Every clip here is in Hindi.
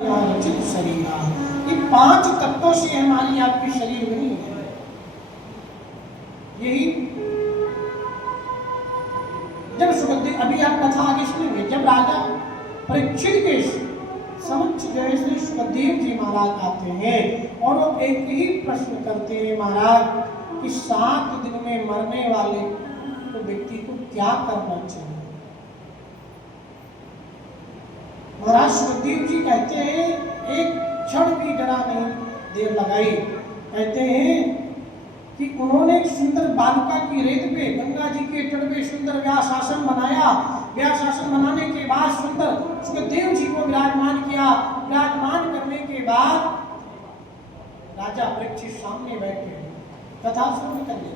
रचित शरीर, ये 5 तत्वों से हमारी आपकी शरीर बनी है। यही जब सुखदेव, अभी आप कथा आगे सुनेंगे, जब राजा परीक्षित के समक्ष जैसे सुखदेव जी महाराज आते हैं और वो एक ही प्रश्न करते हैं, महाराज कि 7 दिन में मरने वाले तो व्यक्ति को क्या करना चाहिए। महाराज सुखदेव जी कहते हैं, एक क्षण भी जरा नहीं देर लगाई, कहते हैं कि उन्होंने एक सुंदर बालुका की रेत पे गंगा जी के तट पे सुंदर व्यास आसन बनाया। व्यास आसन बनाने के बाद सुंदर सुखदेव जी को विराजमान किया। विराजमान करने के बाद राजा परीक्षित सामने बैठे, कथा शुरू कर दी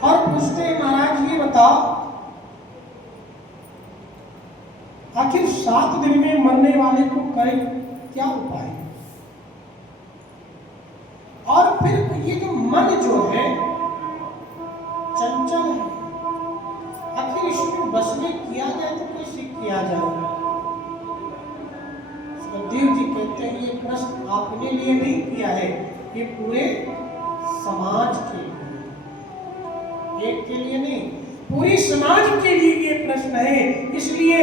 और पूछते, महाराज ये बताओ, आखिर 7 दिन में मरने वाले को करे क्या उपाय। और फिर ये जो मन जो है चंचल है, आखिर इसको बस में किया जाए तो कैसे किया जाए। सुखदेव जी कहते हैं, ये प्रश्न अपने लिए नहीं किया है, ये पूरे समाज के लिए, एक के लिए नहीं, पूरी समाज के लिए ये प्रश्न है। इसलिए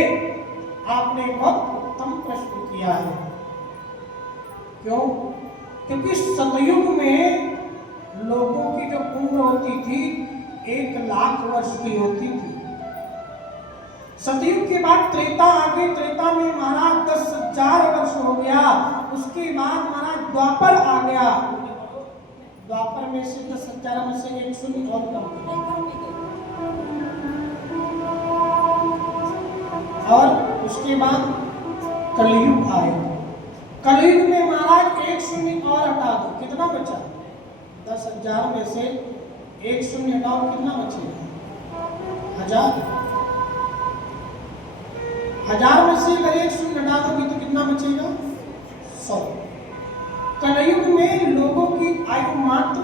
आपने बहुत उत्तम प्रश्न किया है। क्यों? क्योंकि सतयुग में लोगों की जो उम्र होती थी 1 लाख वर्ष की होती थी। सतयुग के बाद त्रेता आ गई, त्रेता में महाराज 10,000 वर्ष हो गया। उसके बाद महाराज द्वापर आ गया, द्वापर में से 10,000 में से 1 शून्य और कम, और उसके बाद कलयुग आया। कलयुग में महाराज 1 शून्य और हटा दो, कितना बचा? 10,000 में से 1 शून्य हटाओ, कितना बचेगा? 1000। 1000 में से अगर 1 शून्य हटा दोगे तो कितना बचेगा? 100। कलयुग में लोगों की आयु मात्र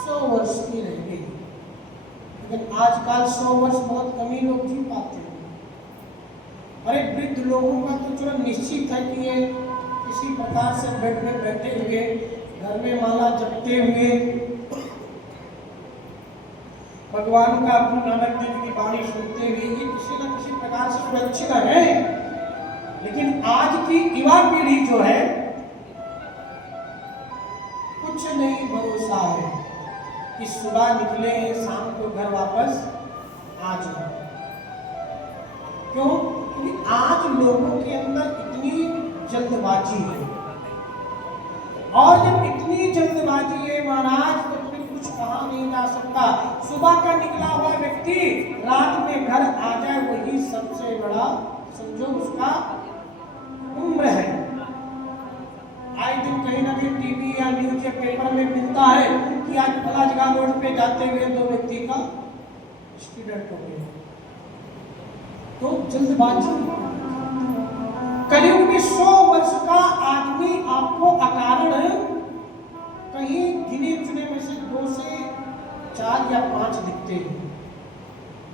100 वर्ष की रह गई, लेकिन आजकल 100 वर्ष बहुत कम ही लोग जी पाते हैं। अरे वृद्ध लोगों का तो चलो निश्चित है कि ये किसी प्रकार से बेड में बैठे हुए, घर में माला जपते हुए, भगवान का गुरु नानक देव की वाणी सुनते हुए ये किसी न किसी प्रकार से सुरक्षित है। लेकिन आज की युवा पीढ़ी जो है, कुछ नहीं भरोसा है कि सुबह निकले हैं, शाम को घर वापस आ जाए। क्यों? क्योंकि आज लोगों के अंदर इतनी जल्दबाजी है, और जब इतनी जल्दबाजी है महाराज, तो फिर कुछ कहा नहीं जा सकता। सुबह का निकला हुआ व्यक्ति रात में घर आ जाए, वही सबसे बड़ा समझो उसका उम्र है। आए दिन कहीं ना कहीं टीवी या न्यूज या पेपर में मिलता है कि आज फला जगह रोड पे जाते हुए 2 व्यक्ति का एक्सीडेंट हो गया। तो जल्दबाजी। कलयुग में 100 वर्ष का आदमी आपको अकारण कहीं गिने चुने में से 2 से 4 या 5 दिखते हैं,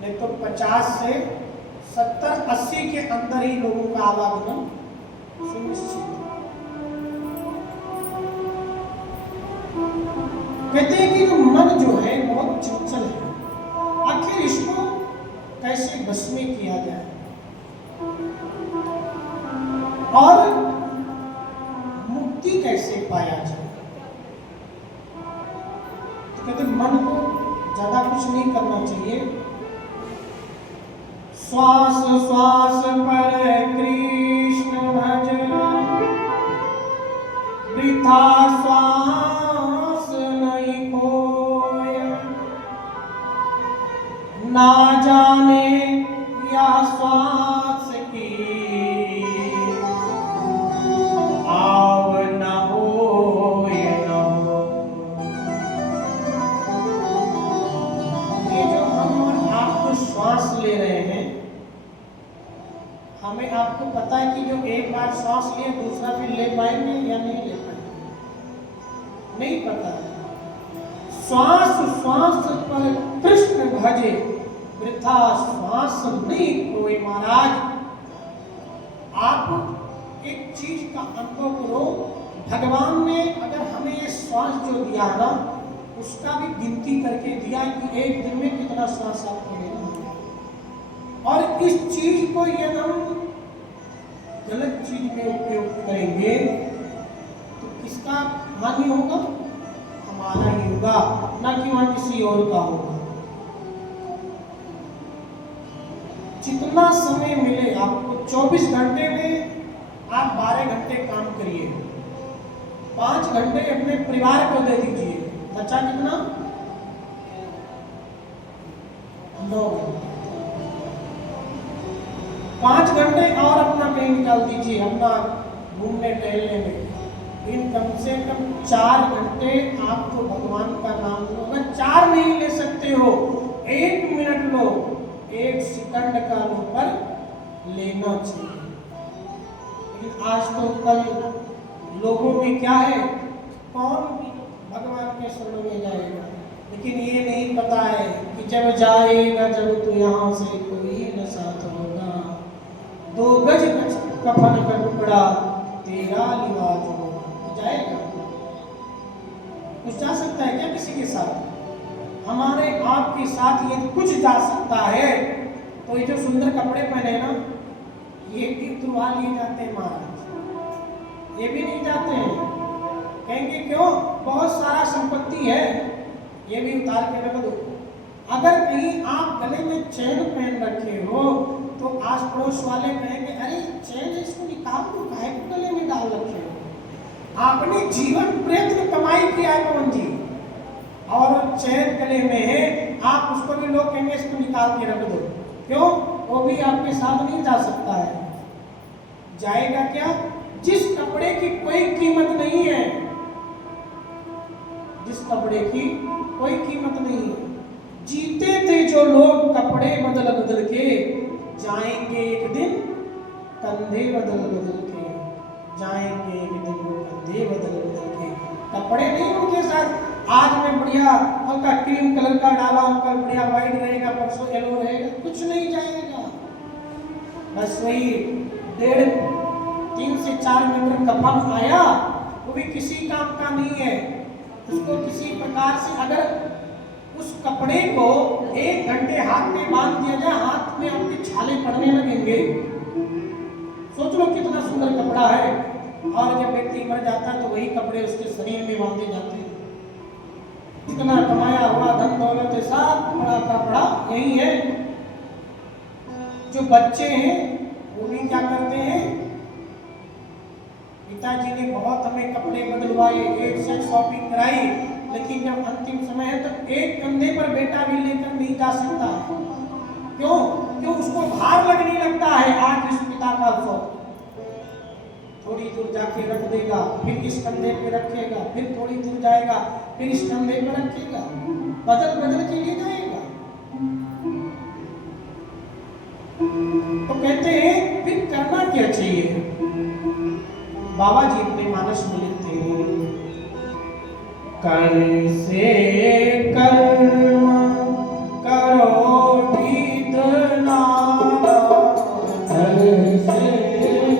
नहीं तो 50 से 70, 80 के अंदर ही लोगों का आवागमन सुनिश्चित है। कहते हैं कि जो मन जो है बहुत चंचल है, आखिर इसको कैसे बस में किया जाए और मुक्ति कैसे पाया जाए। तो कहते मन को ज्यादा कुछ नहीं करना चाहिए, श्वास श्वास पर कृष्ण भज, वृथा श्वास नहीं कोय, ना जाने या श्वास की आव न हो ये न हो। ये जो हम और आप श्वास ले रहे हैं, हमें आपको पता है कि जो एक बार श्वास लिए दूसरा फिर ले पाएंगे या नहीं ले पाएंगे, नहीं पता है। श्वास श्वास पर कृष्ण भजे, वृथा श्वास नहीं कोई। महाराज आप एक चीज का अनुभव करो, भगवान ने अगर हमें ये श्वास जो दिया है ना, उसका भी गिनती करके दिया कि एक दिन में कितना श्वास आपको लेना है। और इस चीज को यदि हम गलत चीज में उपयोग करेंगे तो किसका हानि होगा? हमारा ही होगा, ना कि वहां किसी और का होगा। जितना समय मिले आपको, 24 घंटे में आप 12 घंटे काम करिए, 5 घंटे अपने परिवार को दे दीजिए, बचा कितना? 9 घंटे। 5 घंटे और अपना कहीं निकाल दीजिए, अपना घूमने टहलने में। इन कम से कम 4 घंटे आप तो भगवान का नाम लो। अगर 4 नहीं ले सकते हो, 1 मिनट लो, 1 सेकंड का लो, पर लेना चाहिए। लेकिन आज तो कल लोगों में क्या है, कौन भगवान के शरण में जाएगा, लेकिन ये नहीं पता है कि जब जाएगा, जब तो यहाँ से कोई न साथ होगा, 2 गज कफन का टुकड़ा तेरा लिबास होगा। जाएगा? कुछ जा सकता है क्या किसी के साथ? हमारे आपके साथ ये कुछ जा सकता है तो ये जो सुंदर कपड़े पहने ना, ये भी तुरवा लिए जाते हैं महाराज, ये भी नहीं जाते हैं। कहेंगे क्यों? बहुत सारा संपत्ति है, ये भी उतार के रख दो। अगर कहीं आप गले में चैन पहन रखे हो तो आस पड़ोस वाले कहेंगे, अरे चैन इसको निकाल दो, काहे को गले में डाल रखे हो? आपने जीवन प्रयत्न कमाई किया है पवन जी, और चैन गले में है, आप उसको भी लोग कहेंगे इसको निकाल के रख दो। क्यों? वो भी आपके साथ नहीं जा सकता है। जाएगा क्या? जिस कपड़े की कोई कीमत नहीं है, जिस कपड़े की कोई कीमत नहीं है, जीते थे जो लोग कपड़े बदल बदल के, जाएंगे एक दिन कंधे बदल बदल के, जाएंगे एक दिन वो कंधे बदल बदल के। कपड़े नहीं उनके साथ, आज मैं बढ़िया हल्का क्रीम कलर का डाला हूं, कल बढ़िया व्हाइट रहेगा, परसों येलो रहेगा, कुछ नहीं जाएगा। बस वही 3 से 4 मीटर कफन आया, वो भी किसी काम का नहीं है। उसको किसी प्रकार से अगर उस कपड़े को 1 घंटे हाथ में बांध दिया जाए, हाथ में आपके छाले पड़ने लगेंगे। सोच लो कितना सुंदर कपड़ा है, और जब व्यक्ति मर जाता है तो वही कपड़े उसके शरीर में बांधे जाते हैं। जितना कमाया हुआ धन दौलत सब बड़ा कपड़ा यही है। जो बच्चे हैं वो भी क्या करते हैं, पिताजी ने बहुत हमें कपड़े बदलवाए, एक से शॉपिंग कराई, लेकिन जब अंतिम समय है तो एक कंधे पर बेटा भी लेकर नहीं जा सकता। क्यों? क्यों? उसको भार लगने लगता है आज इस पिता का शौक। थोड़ी दूर जाके रख देगा, फिर इस कंधे पे रखेगा, फिर थोड़ी दूर जाएगा, फिर इस कंधे पे रखेगा, बदल बदल के लिए जाएगा। तो कहते हैं फिर करना क्या चाहिए? बाबा जी अपने मानस में लिखते हैं, कर से कर्म करो विदना, कर से कर्म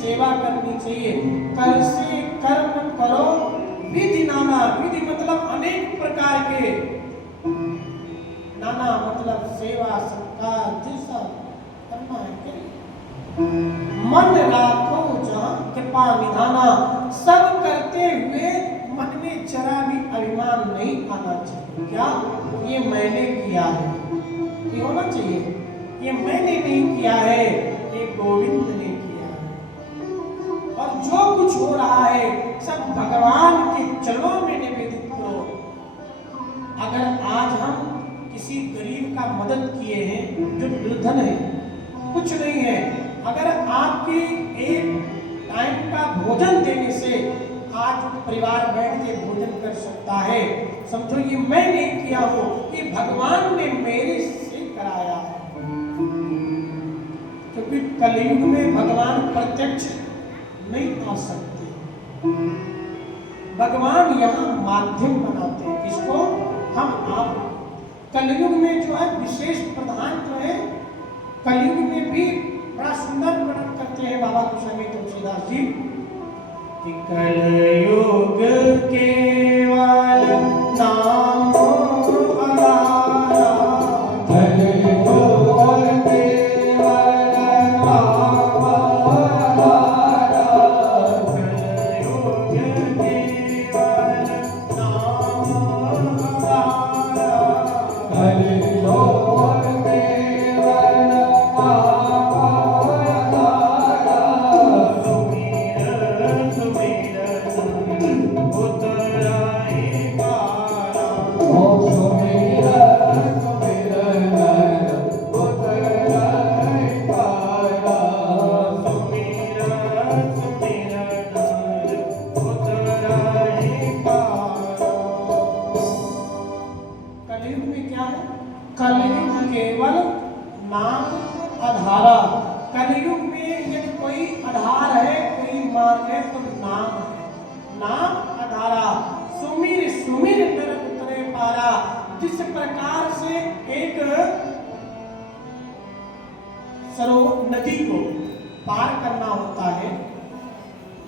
सेवा करनी चाहिए। कर से कर्म करो विधि नाना, विधि मतलब मतलब अनेक प्रकार के नाना मतलब सेवा सत्कार जैसा करना है करिए। मन राखो जहाँ कृपा निधाना, सब करते हुए मन में जरा भी अभिमान नहीं आना चाहिए। क्या ये मैंने किया है, ये होना चाहिए, ये मैंने नहीं किया है, ये गोविंद ने किया है। और जो कुछ हो रहा है सब भगवान के चरणों में निवेदित करो। अगर आज हम किसी गरीब का मदद किए हैं जो निर्धन है, कुछ नहीं है, अगर आपके एक टाइम का भोजन देने से आज परिवार बैठ के भोजन कर सकता है, समझो ये मैं नहीं किया हूं, ये भगवान ने मेरे से कराया है। क्योंकि कलयुग में भगवान प्रत्यक्ष नहीं आ सकते, भगवान यहाँ माध्यम बनाते हैं। किसको? हम आप। कलयुग में जो है विशेष प्रधान जो है, कलयुग में भी बड़ा सुंदर वर्णन करते हैं बाबा गोस्वामी तुलसीदास जी कि कलयुग केवल नाम आधारा, कलयुग केवल नाम आधारा, कलयुग केवल नाम आधारा, कलयुग केवल नाम आधारा, सुमिर सुमिर उतराई पारा, ओ सुमिर सुमिर उतराई पारा, सुमिर सुमिर उतराई पारा। कलयुग में क्या है? कलयुग केवल नाम आधारा। कलयुग में यदि कोई आधार है, कोई मार्ग है, तो नाम है, नाम आधारा। सुमिर सुमिर नर उतरे पारा। जिस प्रकार से एक सरोवर नदी को पार करना होता है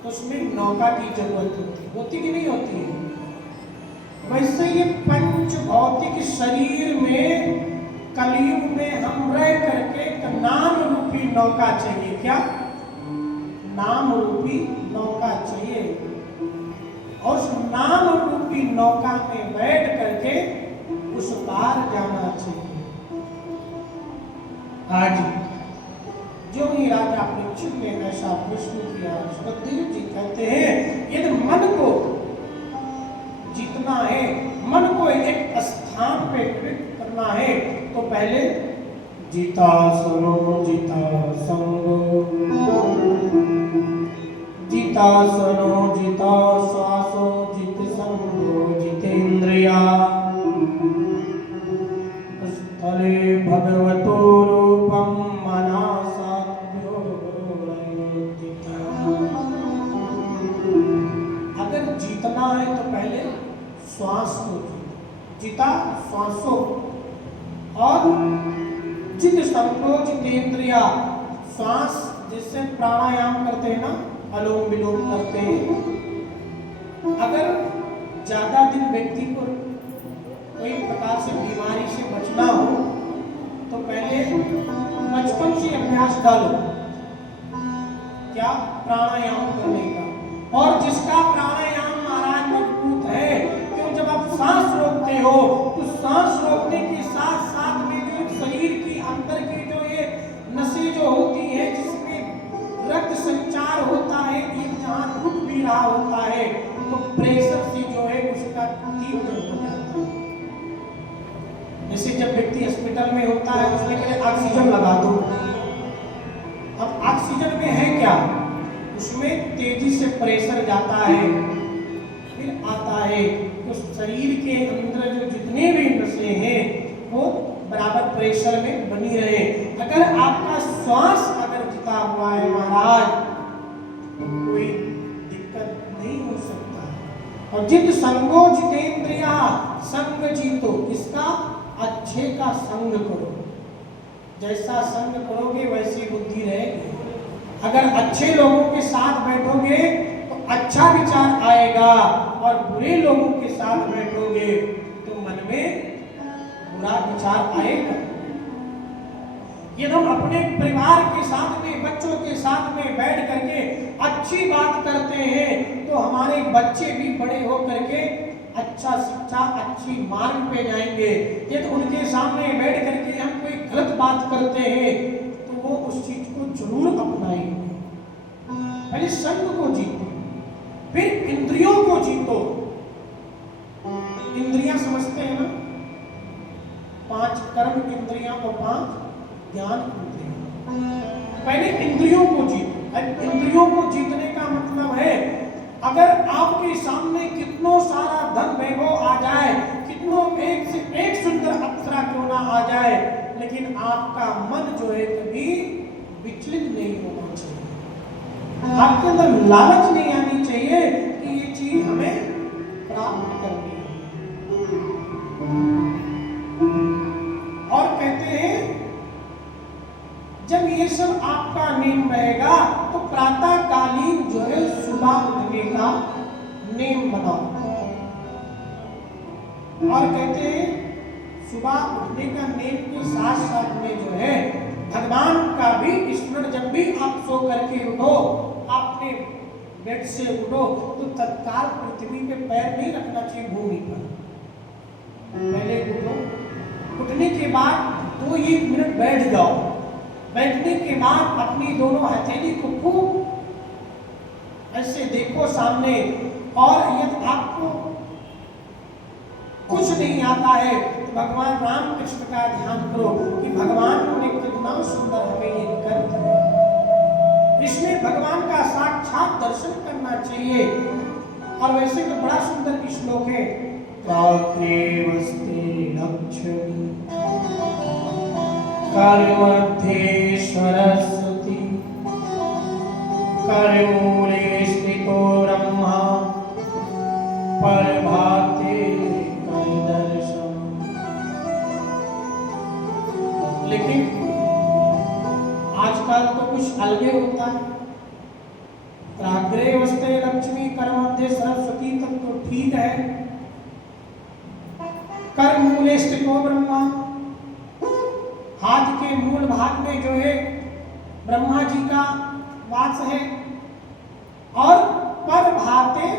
तो उसमें नौका की जरूरत होती कि नहीं होती है? वैसे ये पंच भौतिक शरीर में कलयुग में हम रह करके एक नाम रूपी नौका चाहिए। क्या? नाम रूपी नौका चाहिए, और उस नाम रूपी नौका में बैठ करके उस पार जाना चाहिए। आज जो ही राजा परीक्षित ने ऐसा प्रश्न किया, सुखदेव जी कहते हैं यदि मन को जीतना है, मन को एक स्थान पे करना है, तो पहले जीता सनो जीता संगो, जीता सनो जीता श्वासो जित संगो जितेन्द्रिया, स्थले भगवतो रूपम मनासाभ्यो। अगर जीतना है तो पहले श्वास को जीता, श्वासों, और जित संको जितेंद्रिया, श्वास जिससे प्राणायाम करते हैं ना, अनुलोम विलोम करते हैं। अगर ज्यादा दिन व्यक्ति को कोई प्रकार से बीमारी से बचना हो तो पहले बचपन से अभ्यास डालो, क्या? प्राणायाम करने का। और जिसका प्राणायाम महाराज मजबूत है, क्यों जब आप सांस रोकते हो तो सांस रोकने के साथ साथ में जो शरीर की अंदर की जो ये नसें जो होती है जिसमें रक्त संचार होता है, एक जहां रुक भी रहा होता है, तो प्रेशर से जो है उसका तीव्र हो जाता है। जैसे जब व्यक्ति हॉस्पिटल में होता है उसमें कहते ऑक्सीजन लगा दो। अब ऑक्सीजन में है क्या? उसमें तेजी से प्रेशर जाता है, फिर आता है, तो शरीर के अंदर जो जितने भी नसें हैं वो बराबर प्रेशर में बनी रहे। अगर आपका श्वास अगर जिता हुआ है महाराज तो कोई दिक्कत नहीं हो सकता है। और जित संगो जितेंद्रिया, संग जीतो, इसका अच्छे का संग करो। जैसा संग करोगे वैसी बुद्धि रहेगी। अगर अच्छे लोगों के साथ बैठोगे तो अच्छा विचार आएगा, और बुरे लोगों के साथ बैठोगे तो मन में बुरा विचार आएगा। यदि हम अपने परिवार के साथ में, बच्चों के साथ में बैठ करके अच्छी बात करते हैं तो हमारे बच्चे भी बड़े हो करके अच्छा शिक्षा, अच्छी मार्ग पे जाएंगे। यदि उनके सामने बैठ करके हम कोई गलत बात करते हैं तो वो उस चीज को जरूर अपनाएंगे। पहले संग को जीतो, फिर इंद्रियों को जीतो। इंद्रियां समझते हैं ना, 5 कर्म इंद्रियां और 5 ज्ञान इंद्रियां। पहले इंद्रियों को जीतो। इंद्रियों को जीतने का मतलब है अगर आपके सामने कितनों सारा धन वैभव आ जाए, कितनों एक से एक सुंदर अप्सरा क्यों ना आ जाए, लेकिन आपका मन जो है कभी विचलित नहीं होना चाहिए। आपके अंदर लालच नहीं आनी चाहिए कि ये चीज हमें प्राप्त करनी है। और कहते हैं जब ये सब आपका नियम रहेगा तो प्रातः कालीन जो है सुबह उठने का नियम बनाओ। और कहते हैं सुबह उठने का नियम के साथ साथ में जो है भगवान का भी स्मरण, जब भी आप सो करके उठो, आपने बेड से उठो तो तत्काल पृथ्वी पे पैर नहीं रखना चाहिए, भूमि पर। पहले उठो, उठने के बाद 2-1 मिनट बैठ जाओ। बैठने के बाद अपनी दोनों हथेली को खूब ऐसे देखो सामने, और यदि आपको कुछ नहीं आता है तो भगवान राम कृष्ण का ध्यान करो कि भगवान ने कितना सुंदर हमें ये कर दिया। इसमें भगवान का साक्षात दर्शन करना चाहिए। और वैसे तो बड़ा सुंदर श्लोक है, लक्ष्मी कर्मध्ये सरस्वती करमूले स्थितो ब्रह्मा प्रभाते दर्शन। लेकिन आजकल तो कुछ अलग होता है। प्राग्रे वस्ते लक्ष्मी करमध्ये सरस्वती तक तो ठीक है, करमूले स्थितो ब्रह्मा, हाथ के मूल भाग में जो है ब्रह्मा जी का वास है। और पर भाते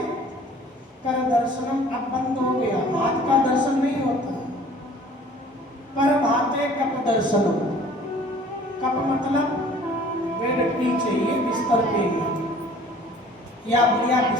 कर दर्शनम, अब बंद हो गया, हाथ का दर्शन नहीं होता। पर भाते कप दर्शनम, कप मतलब बेड नीचे, ये बिस्तर पे या बढ़िया